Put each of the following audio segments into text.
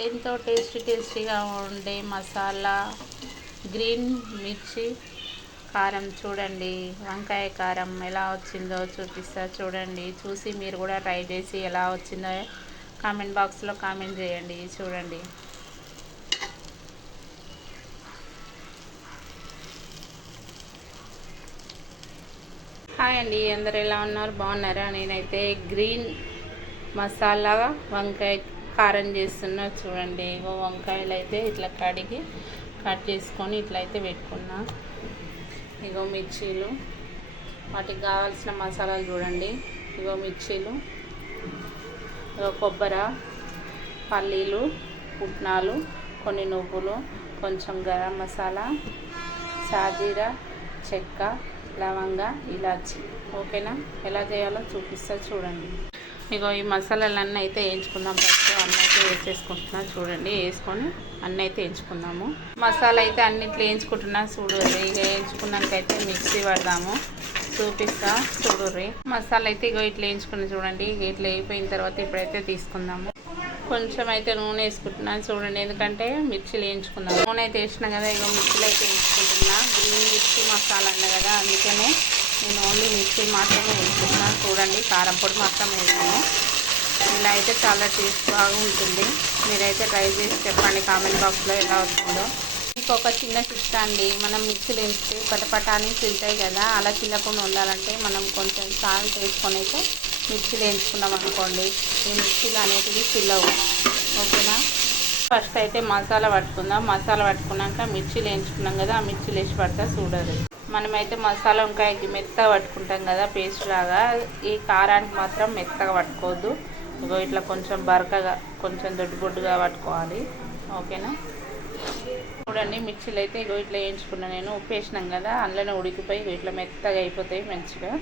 ఎంతో టేస్టీ టేస్టీగా ఉండే మసాలా గ్రీన్ మిర్చి కారం చూడండి. వంకాయ కారం ఎలా వచ్చిందో చూపిస్తా చూడండి. చూసి మీరు కూడా ట్రై చేసి ఎలా వచ్చిందో కామెంట్ బాక్స్లో కామెంట్ చేయండి. చూడండి. హాయ్ అండి. అందరు ఎలా ఉన్నారు? బాగున్నారా? నేనైతే గ్రీన్ మసాలా వంకాయ కారం చేస్తున్నా చూడండి. ఇగో వంకాయలు అయితే ఇట్లా కడిగి కట్ చేసుకొని ఇట్లా అయితే పెట్టుకున్నా. ఇగో మిర్చీలు. వాటికి కావాల్సిన మసాలాలు చూడండి. ఇగో మిర్చీలు. ఇగో కొబ్బరి పల్లీలు పుట్నాలు కొన్ని నువ్వులు కొంచెం గరం మసాలా సాజీరా చెక్క లవంగ ఇలాచి. ఓకేనా? ఎలా చేయాలో చూపిస్తా చూడండి. ఇగో ఈ మసాలాలన్నీ అయితే వేయించుకుందాం ఫస్ట్. అన్నీ అయితే వేసేసుకుంటున్నా చూడండి వేసుకొని అన్నీ అయితే వేయించుకుందాము. మసాలా అయితే అన్నిట్లో వేయించుకుంటున్నా చూడండి ఇక వేయించుకున్నాకైతే మిక్సీ పడదాము. చూపిస్తా చూడుర్రి మసాలా అయితే ఇగో ఇట్లా వేయించుకున్నా చూడండి ఇట్లా అయిపోయిన తర్వాత ఇప్పుడైతే తీసుకుందాము. కొంచెం అయితే నూనె వేసుకుంటున్నాను చూడండి ఎందుకంటే మిర్చిలు వేయించుకుందాం నూనె అయితే వేసినా కదా ఇక మిర్చిలు అయితే వేయించుకుంటున్నా. గ్రీన్ మిర్చి మసాలా అన్న కదా అందుకనే నేను ఓన్లీ మిక్సీ మాత్రమే వేసుకుంటున్నాను. చూడండి కారం పొడి మాత్రం వేసాను. ఇలా అయితే చాలా టేస్ట్ బాగుంటుంది. మీరైతే ట్రై చేసి చెప్పండి కామెంట్ బాక్స్లో ఎలా వస్తుందో ఇంకొక చిన్న చిట్కా అండి. మనం మిక్సీలు వేస్తే పటపటాని చిల్తాయి కదా అలా చిల్లకుండా ఉండాలంటే మనం కొంచెం సాల్ట్ వేసుకొని అయితే మిక్సీలు వేయించుకున్నాం అనుకోండి ఈ మిర్చిలు అనేటివి చిల్లవు ఓకేనా? ఫస్ట్ అయితే మసాలా పట్టుకుందాం. మసాలా పట్టుకున్నాక మిర్చిలు వేయించుకున్నాం కదా ఆ మిర్చిలు వేసి పడతా చూడాలి మనమైతే మసాలా వంకాయకి మెత్తగా పట్టుకుంటాం కదా పేస్ట్ లాగా. ఈ కారానికి మాత్రం మెత్తగా పట్టుకోవద్దు. ఇగో ఇట్లా కొంచెం బరకగా కొంచెం దొడ్డు బొడ్డుగా పట్టుకోవాలి. ఓకేనా? చూడండి మిక్సీలు అయితే ఇగో ఇట్లా వేయించుకున్నాను నేను. ఉప్పు వేసినాం కదా అందులోనే ఉడికిపోయి ఇట్లా మెత్తగా అయిపోతాయి మంచిగా.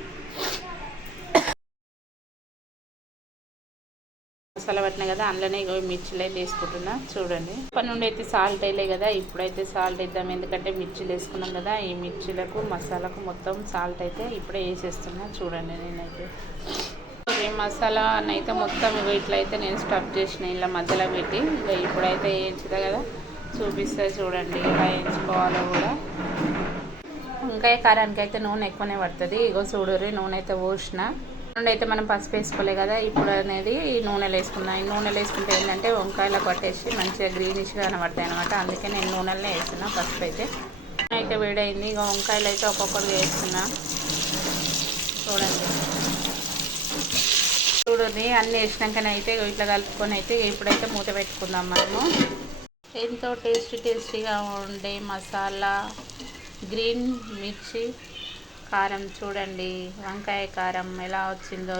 మసాలా పట్టినా కదా అందులోనే ఇగో మిర్చిలు అయితే వేసుకుంటున్నా. చూడండి. పని నుండి అయితే సాల్ట్ వేయలే కదా ఇప్పుడైతే సాల్ట్ వేద్దాం. ఎందుకంటే మిర్చిలు వేసుకున్నాం కదా ఈ మిర్చిలకు మసాలాకు మొత్తం సాల్ట్ అయితే ఇప్పుడే వేసేస్తున్నా. చూడండి నేనైతే. ఈ మసాలా అయితే మొత్తం ఇగో ఇట్లయితే నేను స్టఫ్ చేసిన ఇలా మధ్యలో పెట్టి. ఇక ఇప్పుడైతే వేయించుదా కదా చూపిస్తే చూడండి ఇలా వేయించుకోవాలో కూడా. వంకాయ కారానికి అయితే నూనె ఎక్కువనే పడుతుంది. ఇగో చూడరి నూనె అయితే పోసిన. నూనె అయితే మనం పసుపు వేసుకోలే కదా ఇప్పుడు అనేది నూనెలు వేసుకున్నాం ఈ నూనెలు వేసుకుంటే ఏంటంటే వంకాయలు పట్టేసి మంచిగా గ్రీనిష్గా కనబడతాయి అనమాట అందుకే నేను నూనెలనే వేస్తున్నా పసుపు అయితే. అయితే వేడైంది ఇక వంకాయలు అయితే ఒక్కొక్కరు వేస్తున్నా. చూడండి. చూడండి అన్నీ వేసినాకనైతే ఇట్లా కలుపుకొని అయితే ఇప్పుడైతే మూత పెట్టుకుందాం మనము. ఎంతో టేస్టీ టేస్టీగా ఉండే మసాలా గ్రీన్ మిర్చి కారం చూడండి. వంకాయ కారం ఎలా వచ్చిందో